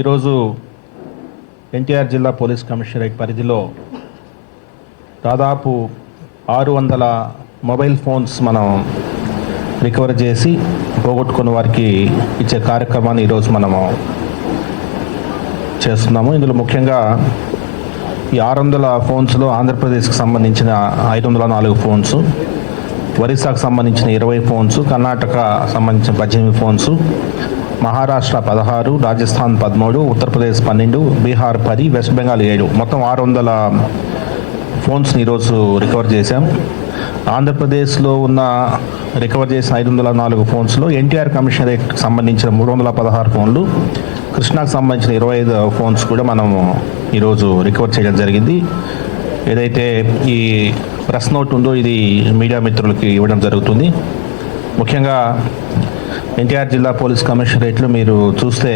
ఈరోజు ఎన్టీఆర్ జిల్లా police commissionerate పరిధిలో దాదాపు 600 మొబైల్ ఫోన్స్ మనం రికవర్ చేసి పోగొట్టుకున్న వారికి ఇచ్చే కార్యక్రమాన్ని ఈరోజు మనము చేస్తున్నాము. ఇందులో ముఖ్యంగా ఈ 600 ఫోన్స్లో ఆంధ్రప్రదేశ్కి సంబంధించిన 504 ఫోన్స్, ఒరిస్సాకు సంబంధించిన 20 ఫోన్స్, కర్ణాటక సంబంధించిన 18 ఫోన్స్, మహారాష్ట్ర 16, రాజస్థాన్ 13, ఉత్తరప్రదేశ్ 12, బీహార్ 10, వెస్ట్ బెంగాల్ 7, మొత్తం 600 ఫోన్స్ని ఈరోజు రికవర్ చేశాం. ఆంధ్రప్రదేశ్లో ఉన్న రికవర్ చేసిన 504 ఫోన్స్లో ఎన్టీఆర్ కమిషనరేట్కి సంబంధించిన 316 ఫోన్లు, కృష్ణాకు సంబంధించిన 25 ఫోన్స్ కూడా మనము ఈరోజు రికవర్ చేయడం జరిగింది. ఏదైతే ఈ ప్రెస్ నోట్ ఉందో ఇది మీడియా మిత్రులకి ఇవ్వడం జరుగుతుంది. ముఖ్యంగా ఎన్టీఆర్ జిల్లా పోలీస్ కమిషనరేట్లో మీరు చూస్తే